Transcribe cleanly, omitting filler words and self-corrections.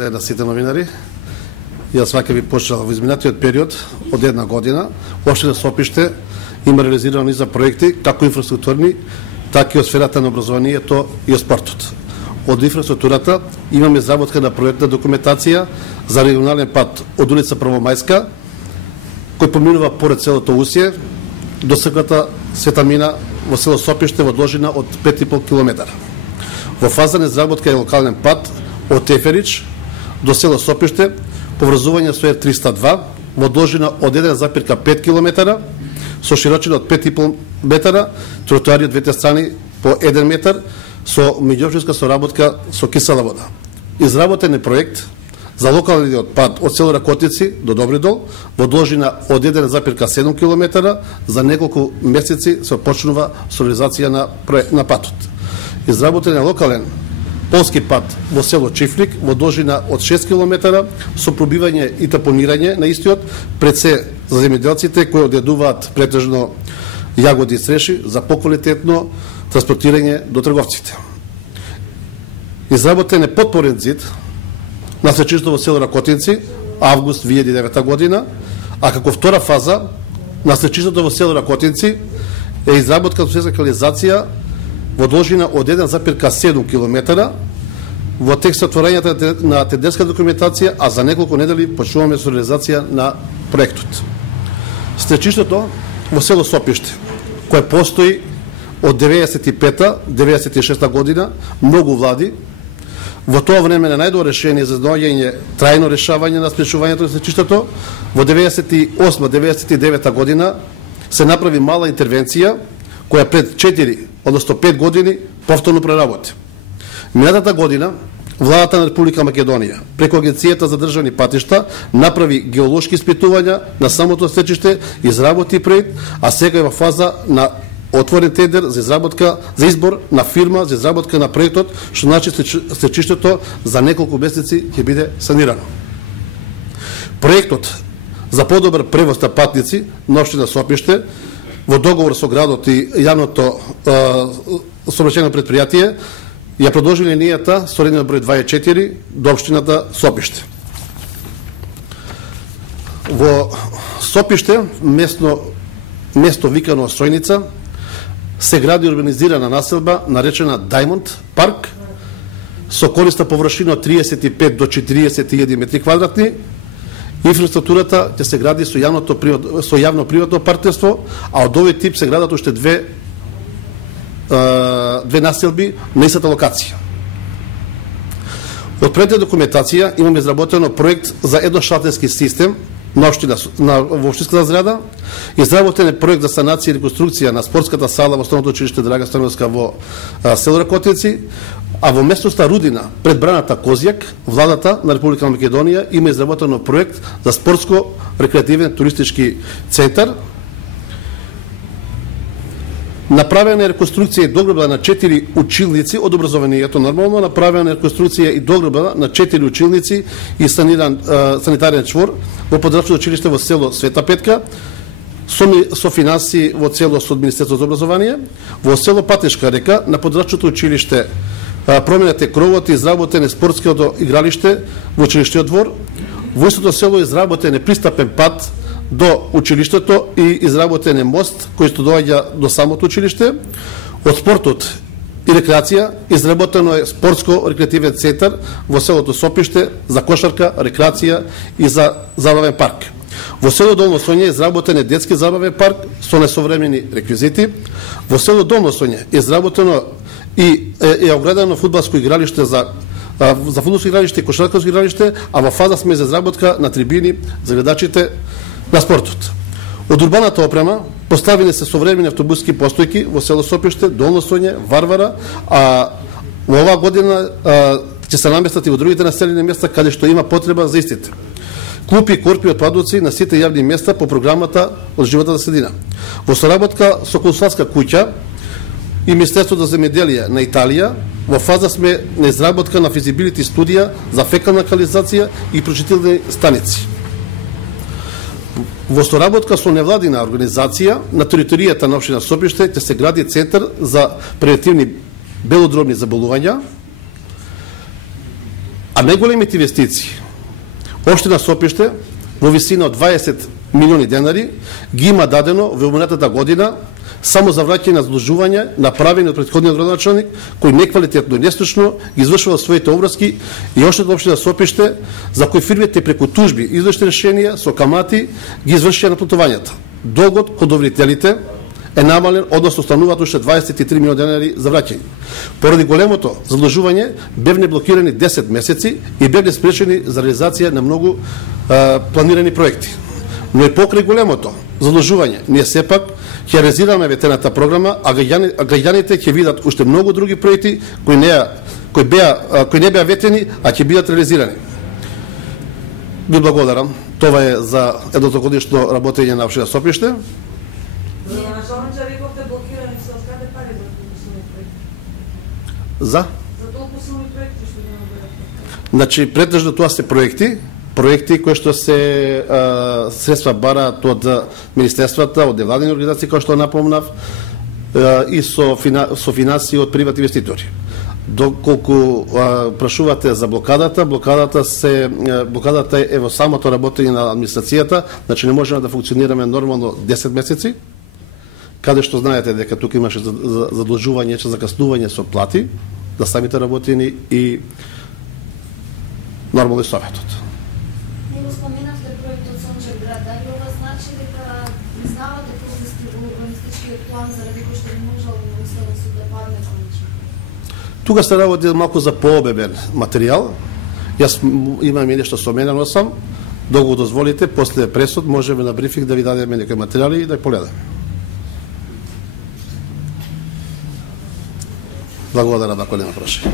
На сите новинари, јас вака ви почнал во изминатиот период од една година. Општина Сопиште има реализирано низа проекти, како инфраструктурни, така и од сферата на образованието и од спортот. Од инфраструктурата имаме изработка на проектна документација за регионален пат од улица Првомајска, кој поминува поред селото Усје до црквата Света Мина во село Сопиште во должина од 5,5 км. Во фаза на изработка е локален пат од Теферич до село Сопиште, поврзување со Р302 во должина од 1,5 км, со широчина од 5,5 метра, тротоари од двете страни по 1 метар, со меѓуопштинска соработка со кисела вода. Изработен е проект за локалниот пат од село Ракотици до Добридол во должина од 1,7 км, за неколку месеци се почнува реализација на патот. Изработен е локален полски пат во село Чифлик во должина од 6 км со пробивање и тапонирање на истиот пред се за земјоделците кои одедуваат претежно јагоди и цреши за поквалитетно транспортирање до трговците. Изработен е подпорен зид на сечиштето во село Ракотинци август 2009 година, а како втора фаза на сечиштето во село Ракотинци е изработка со канализација во должина од 1,7 км, во текст отворањето на тендерска документација, а за неколку недели почнуваме со реализација на проектот. Стечиштето во село Сопиште, кое постои од 95-96 година, многу влади, во тоа време на најдобро решение за доаѓање трајно решавање на спречувањето на стечиштето, во 98-99 година се направи мала интервенција, која пред 4, одnosno 5 години повторно проработи. Минатата година, владата на Република Македонија, преку Агенцијата за државни патишта, направи геолошки испитувања на самото стечиште, изработи проект, а сега е во фаза на отворен тендер за избор на фирма за изработка на проектот, што значи стечиштето за неколку месеци ќе биде санирано. Проектот за подобар превоз на патници на општина Сопиште во договор со градот и јавното сообраќајно предпријатие ја продолжи линијата со редниот број 24 до општината Сопиште. Во Сопиште, место викано Стројница, се гради урбанизирана населба наречена Даймонд парк со корисна површина од 35 до 40.000 метри квадратни. Инфраструктурата ќе се гради со јавно-приватно партнерство, а од овој тип се градат уште две населби на истата локација. Од предната документација имаме изработено проект за едношалтерски систем во општинската зграда, изработен е проект за санација и реконструкција на спортската сала во Основното училиште Драга Становска во село Ракотинци, а во местноста Рудина, пред браната Козјак, владата на Република Македонија има изработено проект за спортско-рекреативен туристички центар. Направена е реконструкција и доградба на 4 училници од образованието, нормално направена е реконструкција и доградба на 4 училници и санитарен чвор во подрачно училиште во село Света Петка, со финанси во целост од Министерството за образование. Во село Патешка река на подрачното училиште променет е кровот и изработен е спортското игралиште во училиштиот двор. Во истото село изработен е пристапен пат до училиштето и изработен е мост кој што доаѓа до самото училиште. Од спортот и рекреација изработено е спортско-рекреативен центар во селото Сопиште за кошарка, рекреација и за забавен парк. Во село Долно Соње изработен е детски забавен парк со несовремени реквизити. Во село Долно Соње изработено и е оградено фудбалско игралиште за фудбалско игралиште и кошаркаско игралиште, а во фаза сме за изработка на трибини за гледачите на спортот. Од урбаната опрема поставени се современи автобуски постојки во село Сопиште, Долно Соње, Варвара, а во оваа година ќе се наместат и во другите населени места каде што има потреба за истите. Клупи и корпи отпадоци на сите јавни места по програмата од животната средина. Во соработка со консулатска куќа и Министерството за земјоделие на Италија, во фаза сме на изработка на физибилити студија за фекална канализација и прочистителни станици. Во соработка со невладина организација на територијата на општина Сопиште ќе се гради центар за превентивни белодробни заболувања, А најголемите инвестиции општина Сопиште во висина од 20 милиони денари ги има дадено во минатата година само за враќање на задолжување направени од претходниот градоначалник, кој неквалитетно и нестручно ги извршува своите обврски и още од општина Сопиште, за кои фирмите преку тужби и извршни решенија со камати ги извршија наплатувањата. Долгот код доверителите е намален, односно остануваат уште 23 милиони денари за враќање. Поради големото задолжување бевне блокирани 10 месеци и бевне спречени за реализација на многу планирани проекти. Но и покрај големото задолжување, ние сепак ќе реализираме ветената програма, а граѓаните ќе видат уште многу други проекти кои не беа ветени, а ќе бидат реализирани. Ви благодарам. Това е за едното годишно работење на општина Сопиште. За Значи, претежно тоа се проекти кои што се средства бараат од министерствата, од невладени организации, кои што напомнав, и со финансии од приватни инвеститори. Доколку прашувате за блокадата е во самото работење на администрацијата, значи не можеме да функционираме нормално 10 месеци, каде што знаете дека тука имаше задолжување, закаснување со плати за самите работени и нормално и советот. Не го споменавте проектот Сончев град, дали ова значи дека признавате пропуски во урбанистичкиот план заради кој што не можел Уставен суд да падне конечно? Тука се работи малку за пообемен материјал. Јас имам и нешто соменено сам, да го дозволите, после пресуд можеме на брифинг да ви дадеме некои материјали и да ја погледаме. Благодарам ако нема прашање.